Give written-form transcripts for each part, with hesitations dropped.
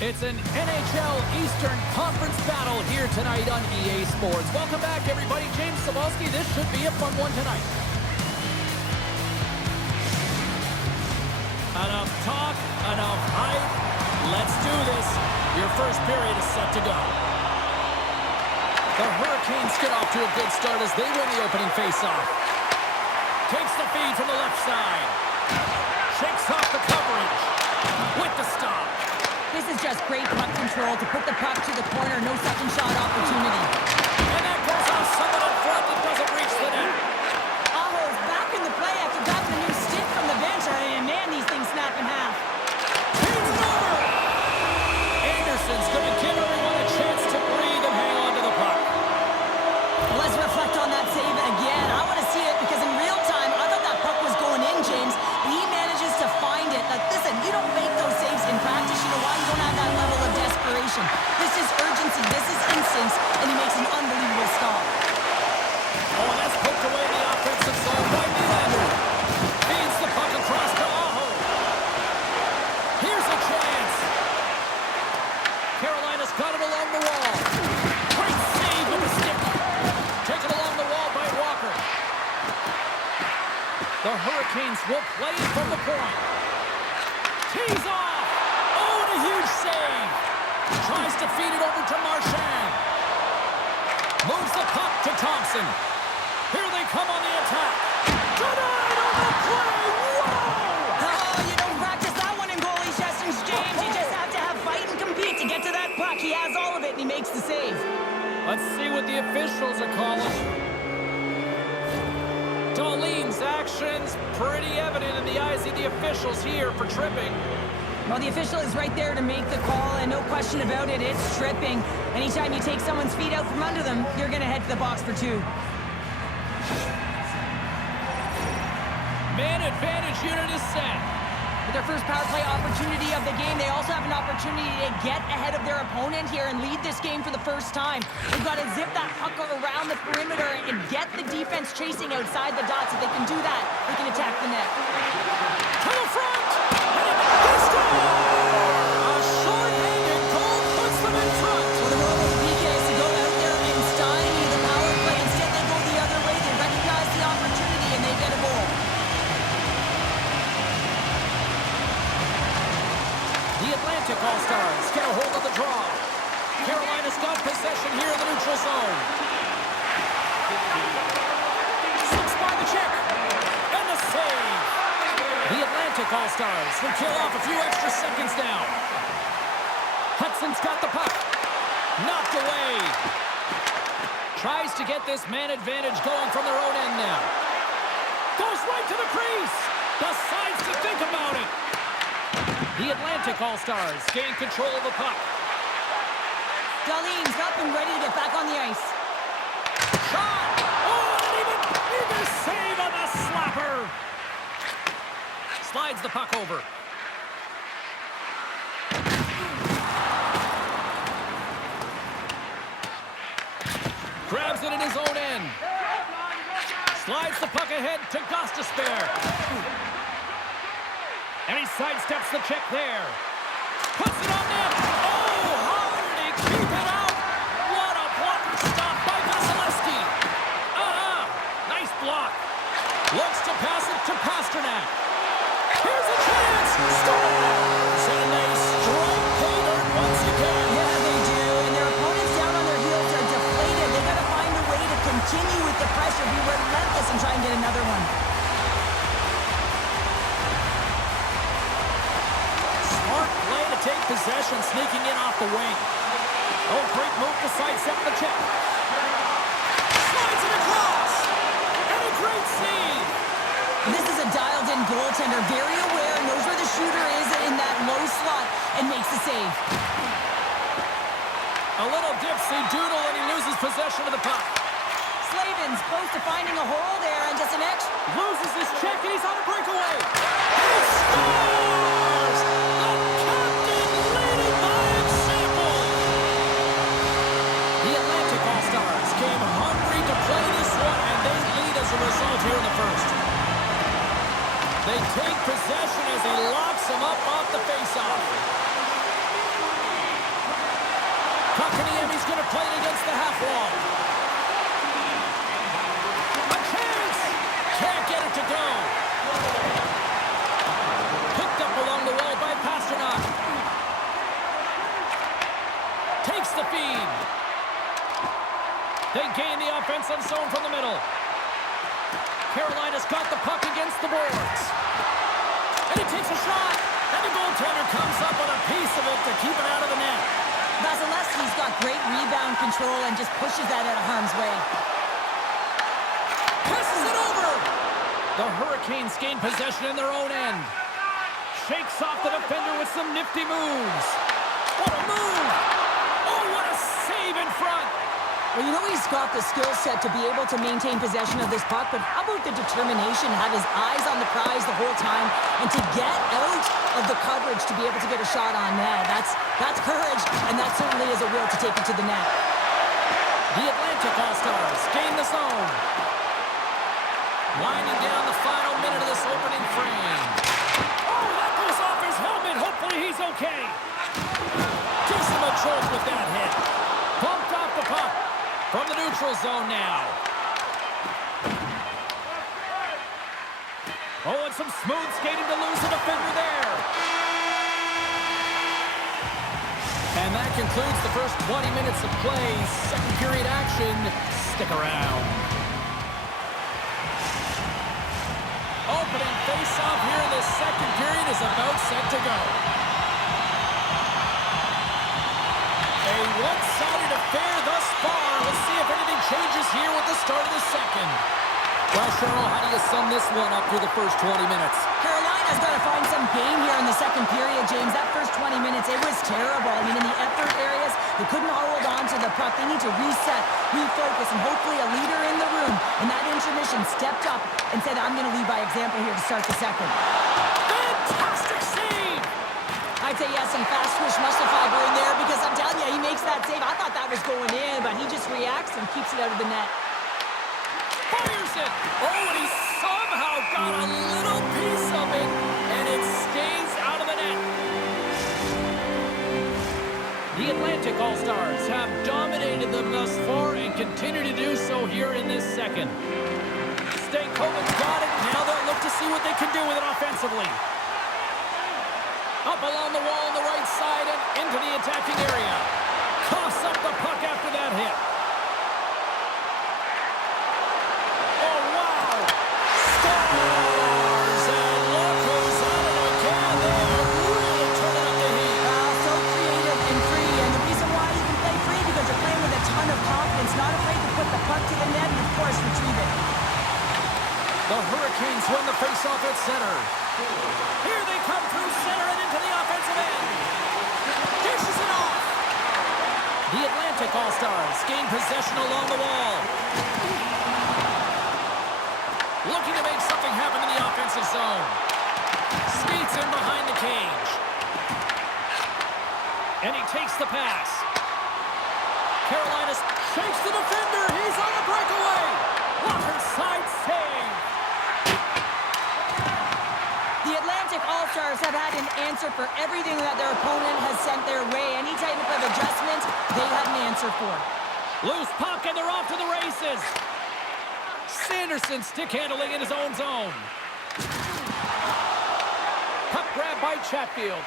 It's an NHL Eastern Conference battle here tonight on EA Sports. Welcome back, everybody. James Cebulski. This should be a fun one tonight. Enough talk, enough hype. Let's do this. Your first period is set to go. The Hurricanes get off to a good start as they win the opening faceoff. Takes the feed from the left side. Shakes off the coverage with the stop. This is just great puck control to put the puck to the corner. No second shot opportunity. And that goes off someone up front that doesn't reach the net. Aho's back in the play after grabbing a new stick from the bench. And man, these things snap in half. He's over. Anderson's going to give everyone a chance to breathe and hang on to the puck. Well, let's reflect on that save again. I want to see it because in real time, I thought that puck was going in, James. But he manages to find it. Like, listen, you don't make those saves in practice. You know why? You don't have that level of desperation. This is urgency. This is instincts. And he makes an unbelievable stop. Oh, and that's poked away in the offensive zone by Nylander. Feeds the puck across to Aho. Here's a chance. Carolina's got it along the wall. Great save with the stick. Taken along the wall by Walker. The Hurricanes will play it from the point. Tees off. Oh, and a huge save. Tries to feed it over to Marchand. Moves the puck to Thompson. Here they come on the attack. Denied on the play. Whoa! Oh, you don't practice that one in goalie sessions, James. You just have to have fight and compete to get to that puck. He has all of it, and he makes the save. Let's see what the officials are calling. Darlene's actions pretty evident in the eyes of the officials here for tripping. Well, the official is right there to make the call, and no question about it, it's tripping. Anytime you take someone's feet out from under them, you're going to head to the box for two. Man advantage unit is set. With their first power play opportunity of the game, they also have an opportunity to get ahead of their opponent here and lead this game for the first time. They've got to zip that puck around the perimeter and get the defense chasing outside the dots. If they can do that, they can attack the net. To the front! And he scores! A short-handed goal puts them in front. So the role of the PK is to go out there and stymie the power play. Instead, they go the other way. They recognize the opportunity, and they get a goal. The Atlantic All-Stars get a hold of the draw. Carolina's got possession here in the neutral zone. Slips by the check. And the save. The Atlantic All-Stars will kill off a few extra seconds now. Hudson's got the puck. Knocked away. Tries to get this man advantage going from their own end now. Goes right to the crease. Decides to think about it. The Atlantic All-Stars gain control of the puck. Darlene's up and ready to get back on the ice. Shot! Oh, and even save on the slapper. Slides the puck over. Grabs it in his own end. Slides the puck ahead to Gostisbehere. And he sidesteps the check there. Puts it on net. Oh, how did he keep it out? What a blocker stop by Vasilevsky. Nice block. Looks to pass it to Pasternak. Here's a chance. Scores! And they strike Taylor once again. Yeah, they do. And their opponents down on their heels are deflated. They got to find a way to continue with the pressure, be relentless, and try and get another one. Take possession, sneaking in off the wing. Oh, great move to sidestep the check. Slides it across. And a great save. This is a dialed-in goaltender, very aware, knows where the shooter is in that low slot, and makes the save. A little dipsy doodle, and he loses possession of the puck. Slavin's close to finding a hole there, and just an X. Loses his check, and he's on a breakaway. He scores! Came hungry to play this one, and they lead as a result here in the first. They take possession as he locks him up off the faceoff. going to play it against the half wall. A chance! Can't get it to go. Picked up along the wall by Pasternak. Takes the feed. They gain the offensive zone from the middle. Carolina's got the puck against the boards. And he takes a shot. And the goaltender comes up with a piece of it to keep it out of the net. Vasilevsky's got great rebound control and just pushes that out of harm's way. Passes it over. The Hurricanes gain possession in their own end. Shakes off the defender with some nifty moves. What a move! Oh, what a save in front! Well, you know he's got the skill set to be able to maintain possession of this puck, but how about the determination, have his eyes on the prize the whole time, and to get out of the coverage to be able to get a shot on net. That's courage, and that certainly is a will to take it to the net. The Atlantic All-Stars gain the zone. Winding down the final minute of this opening frame. Oh, that goes off his helmet. Hopefully he's okay. Gives him a jolt with that hit. Bumped off the puck. From the neutral zone now. Oh, and some smooth skating to lose the defender there. And that concludes the first 20 minutes of play. Second period action. Stick around. Opening face-off here in the second period is about set to go. A one-sided affair thus far. Let's see if anything changes here with the start of the second. Well, Cheryl, how do you sum this one up through the first 20 minutes? Carolina's got to find some game here in the second period, James. That first 20 minutes, it was terrible. I mean, in the effort areas, they couldn't hold on to the puck. They need to reset, refocus, and hopefully a leader in the room in that intermission stepped up and said, I'm going to lead by example here to start the second. Fantastic save! I'd say yes, some fast twitch muscle fiber in there because I'm telling you, he makes that save. I thought that was going in, but he just reacts and keeps it out of the net. Fires it! Oh, and he somehow got a little piece of it, and it stays out of the net. The Atlantic All-Stars have dominated them thus far and continue to do so here in this second. Stankoven's got it. Now they'll look to see what they can do with it offensively. Up along the wall on the right side and into the attacking area. Coughs up the puck after that hit. Oh, wow! Stars! And look who's on it again. They are really turning up the heat. So creative and free, and the reason why you can play free because you're playing with a ton of confidence, not afraid to put the puck to the net and, of course, retrieve it. The Hurricanes win the faceoff at center. Here they come through center and into the offensive end. Dishes it off. The Atlantic All-Stars gain possession along the wall. Looking to make something happen in the offensive zone. Skates in behind the cage. And he takes the pass. Carolina shakes the defender. He's on a breakaway. Walker side save. The Atlantic All-Stars have had an answer for everything that their opponent has sent their way. Any type of adjustment, they have an answer for. Loose puck, and they're off to the races. Sanderson stick handling in his own zone. Puck grab by Chatfield.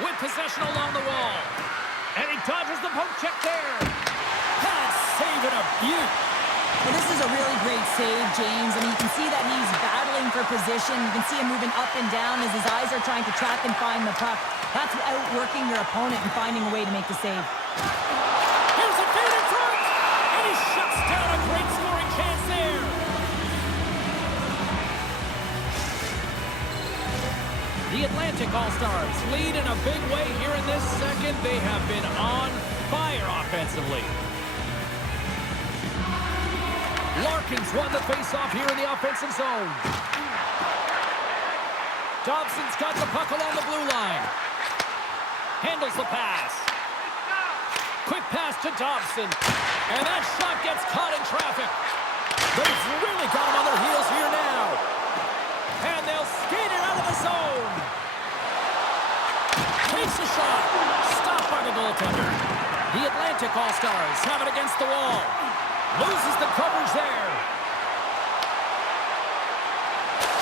With possession along the wall. And he dodges the poke check there. Pass save and a beaut. Well, this is a really great save, James. I mean, you can see that he's battling for position. You can see him moving up and down as his eyes are trying to track and find the puck. That's outworking your opponent and finding a way to make the save. Here's a feed in front. And he shuts down a great scoring chance there. The Atlantic All-Stars lead in a big way here in this second. They have been on fire offensively. Larkin's won the faceoff here in the offensive zone. Dobson's got the puck along the blue line. Handles the pass. Quick pass to Dobson. And that shot gets caught in traffic. They've really got him on their heels here now. And they'll skate it out of the zone. Takes a shot. Stopped by the goaltender. The Atlantic All-Stars have it against the wall. Loses the coverage there.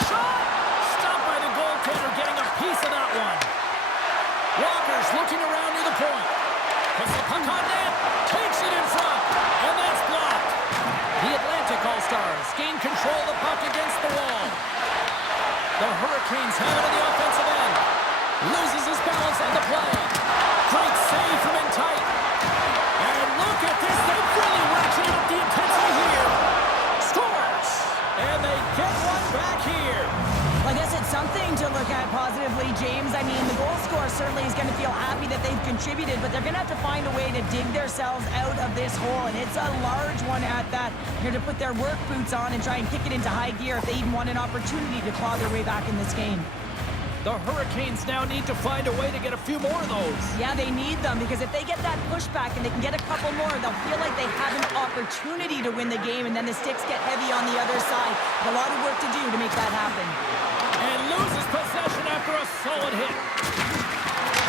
Shot! Stopped by the goaltender, getting a piece of that one. Walker's looking around near the point. Puts the puck on net. Takes it in front. And that's blocked. The Atlantic All-Stars gain control of the puck against the wall. The Hurricanes have it in the offensive end. Loses his balance on the play. Great save from in tight. And look at this. They've really ratcheted up the intensity here. Scores. And they get one back here. Well, I guess it's something to look at positively, James. I mean, the goal scorer certainly is going to feel happy that they've contributed, but they're going to have to find a way to dig themselves out of this hole, and it's a large one at that. They're to put their work boots on and try and kick it into high gear if they even want an opportunity to claw their way back in this game. The Hurricanes now need to find a way to get a few more of those. Yeah, they need them, because if they get that pushback and they can get a couple more, they'll feel like they have an opportunity to win the game, and then the sticks get heavy on the other side. A lot of work to do to make that happen. And loses possession after a solid hit.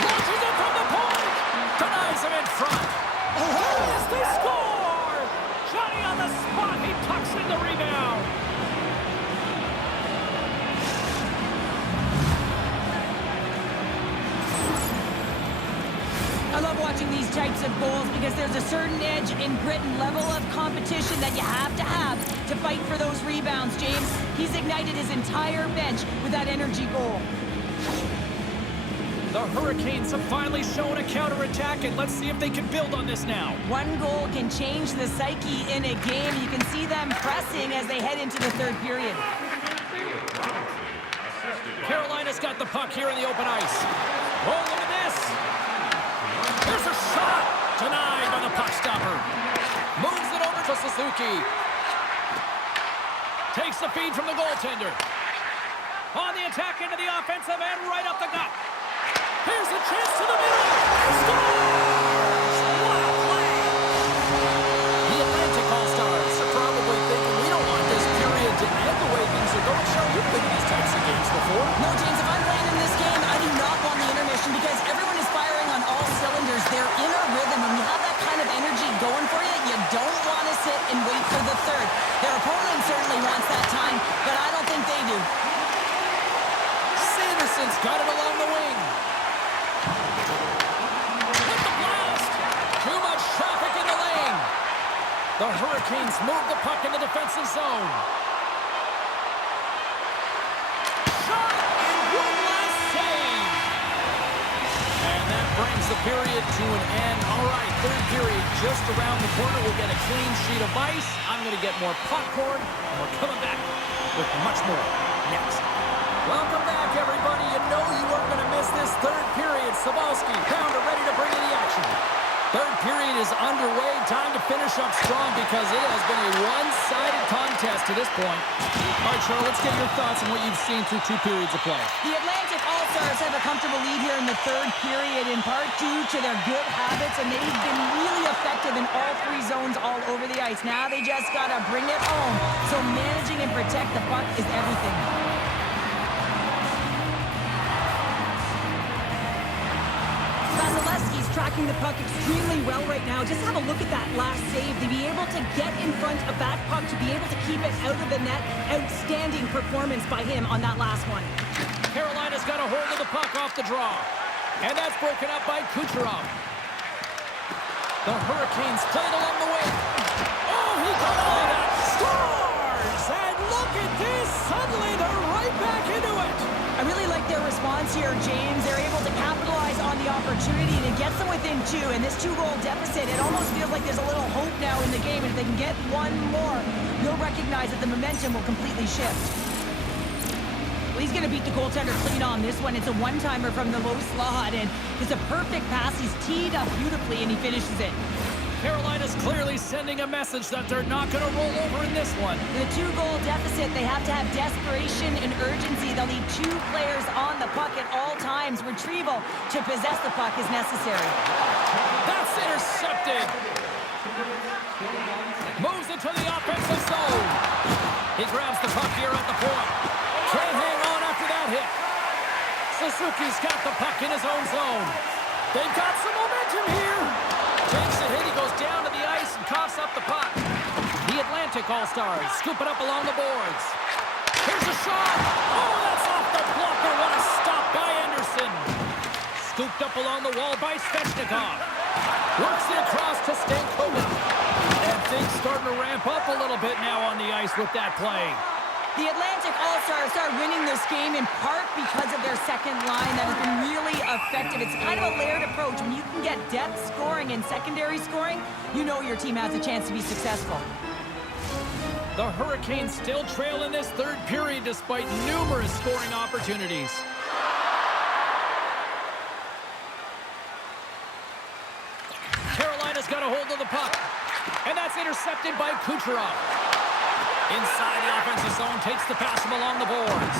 Launches it from the point. Denies him in front. Yes, they score! Johnny on the spot. He tucks in the rebound. I love watching these types of goals because there's a certain edge in grit and level of competition that you have to fight for those rebounds, James. He's ignited his entire bench with that energy goal. The Hurricanes have finally shown a counterattack, and let's see if they can build on this now. One goal can change the psyche in a game. You can see them pressing as they head into the third period. Carolina's got the puck here in the open ice. Oh, look at this. There's a shot. Denied by the puck stopper. Moves it over to Suzuki. Takes the feed from the goaltender. On the attack into the offensive end, right up the gut. Here's a chance to the middle. Scores! What a play! The Atlantic All-Stars are probably thinking, we don't want this period to end the way things are going. Show you've played these types of games before. No, James, if I'm playing in this game, I do not want the intermission because everyone is firing on all cylinders. They're in a rhythm, and you have that kind of energy going for you. You don't want to sit and wait for the third. Their opponent certainly wants that time, but I don't think they do. Sanderson's got it along the wing. With the blast. Too much traffic in the lane. The Hurricanes move the puck in the defensive zone. Shot and one last save. And that brings the period to an end. All right, third period just around the corner. We'll get a clean sheet of ice. I'm going to get more popcorn, and we're coming back with much more next. Welcome back, everybody. You know you weren't going to miss this third period. Sabalski, Pounder ready to bring in the action. Third period is underway. Time to finish up strong because it has been a one-sided contest to this point. All right, Charlotte, let's get your thoughts on what you've seen through 2 periods of play. The Atlantic All-Stars have a comfortable lead here in the third period, in part due to their good habits, and they've been really effective in all 3 zones all over the ice. Now they just got to bring it home. So managing and protect the puck is everything. Vasilevsky's tracking the puck extremely well right now. Just have a look at that last save. To be able to get in front of that puck, to be able to keep it out of the net. Outstanding performance by him on that last one. Carolina's got a hold of the puck off the draw. And that's broken up by Kucherov. The Hurricanes played along the wing. Oh, he got all of that. Scores! And look at this. Suddenly they're right back into it. I really like their response here, James. They're able to capitalize on the opportunity to get them within 2. And this 2-goal deficit, it almost feels like there's a little hope now in the game. And if they can get one more, you'll recognize that the momentum will completely shift. Well, he's going to beat the goaltender clean on this one. It's a one-timer from the low slot, and it's a perfect pass. He's teed up beautifully, and he finishes it. Carolina's clearly sending a message that they're not going to roll over in this one. The 2-goal deficit, they have to have desperation and urgency. They'll need 2 players on the puck at all times. Retrieval to possess the puck is necessary. That's intercepted. Moves it to the offensive zone. He grabs the puck here at the point. Can't hang on after that hit. Suzuki's got the puck in his own zone. They've got some momentum here. Takes a hit. He goes down to the ice and coughs up the puck. The Atlantic All-Stars scoop it up along the boards. Here's a shot. Oh, that's off the blocker. What a stop by Anderson. Scooped up along the wall by Svechnikov. Works it across to Stankovic. And things starting to ramp up a little bit now on the ice with that play. The Atlantic All-Stars are winning this game in part because of their second line that has been really effective. It's kind of a layered approach. When you can get depth scoring and secondary scoring, you know your team has a chance to be successful. The Hurricanes still trail in this third period despite numerous scoring opportunities. Carolina's got a hold of the puck. And that's intercepted by Kucherov. Inside the offensive zone, takes the pass from along the boards.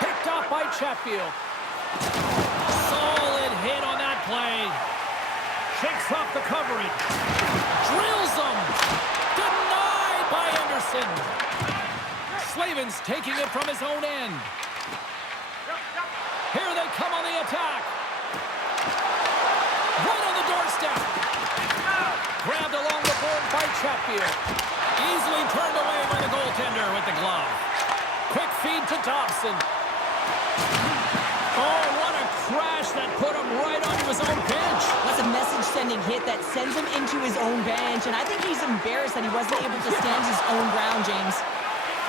Picked off by Chatfield. Solid hit on that play. Shakes off the coverage. Drills him. Denied by Anderson. Slavin's taking it from his own end. Here they come on the attack. Right on the doorstep. Grabbed along the board by Chatfield. Easily turned away by the goaltender with the glove. Quick feed to Dobson. Oh, what a crash that put him right onto his own bench. That's a message-sending hit that sends him into his own bench, and I think he's embarrassed that he wasn't able to stand his own ground, James.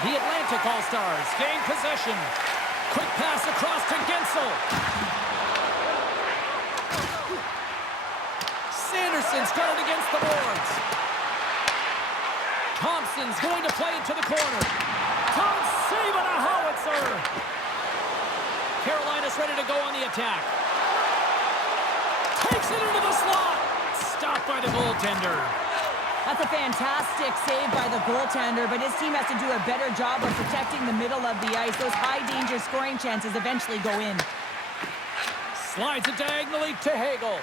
The Atlantic All-Stars gain possession. Quick pass across to Gensel. Sanderson's got it against the boards. Thompson's going to play it to the corner. Tom saving a howitzer. Carolina's ready to go on the attack. Takes it into the slot. Stopped by the goaltender. That's a fantastic save by the goaltender, but his team has to do a better job of protecting the middle of the ice. Those high-danger scoring chances eventually go in. Slides it diagonally to Hagel.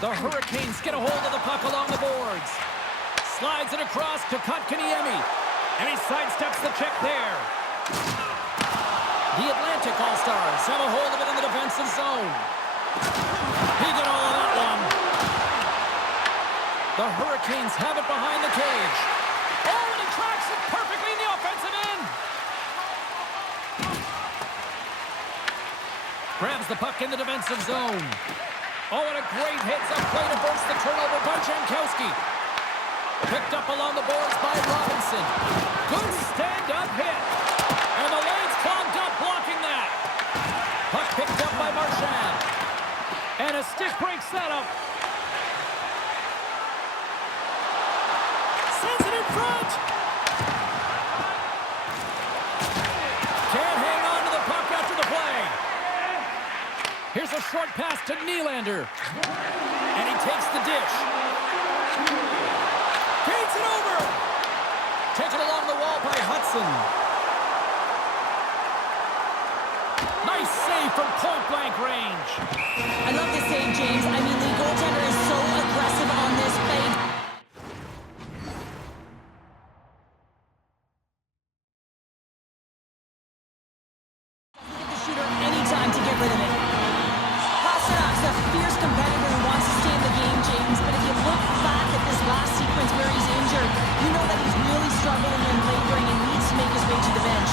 The Hurricanes get a hold of the puck along the boards. Slides it across to Kotkaniemi. And he sidesteps the check there. The Atlantic All-Stars have a hold of it in the defensive zone. He got all of that one. The Hurricanes have it behind the cage. Oh, and he tracks it perfectly in the offensive end. Grabs the puck in the defensive zone. Oh, and a great hits-up play to force the turnover by Jankowski. Picked up along the boards by Robinson. Good stand-up hit. And the lane's clogged up blocking that. Puck picked up by Marchand. And a stick break setup. Sends it in front. Can't hang on to the puck after the play. Here's a short pass to Nylander. And he takes the dish. Feeds it over. Taken along the wall by Hudson. Nice save from point-blank range. I love this save, James. I mean, the goaltender is so aggressive on this play. Doesn't give the shooter any time to get rid of it. Pasternak's a fierce competitor who wants to stay in the game, James, but if you look back at this last sequence where he's injured, you know that he's really struggling and laboring and needs to make his way to the bench.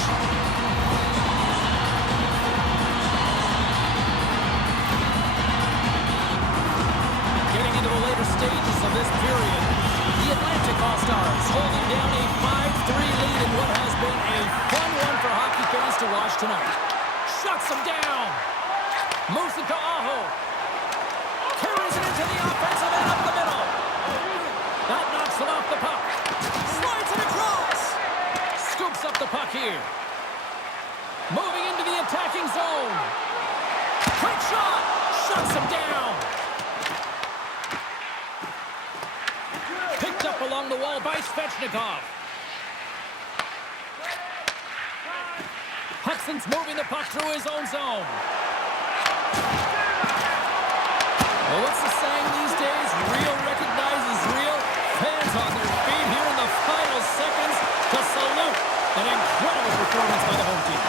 Getting into the later stages of this period, the Atlantic All-Stars holding down a 5-3 lead in what has been a fun one for hockey fans to watch tonight. Shuts them down. Moves it to Aho. Carries it into the offensive end up the middle. That knocks it off the puck. Slides it across. Scoops up the puck here. Moving into the attacking zone. Quick shot. Shuts him down. Picked up along the wall by Svechnikov. Hudson's moving the puck through his own zone. Well, what's the saying these days? Real recognizes real. Fans on their feet here in the final seconds to salute an incredible performance by the home team.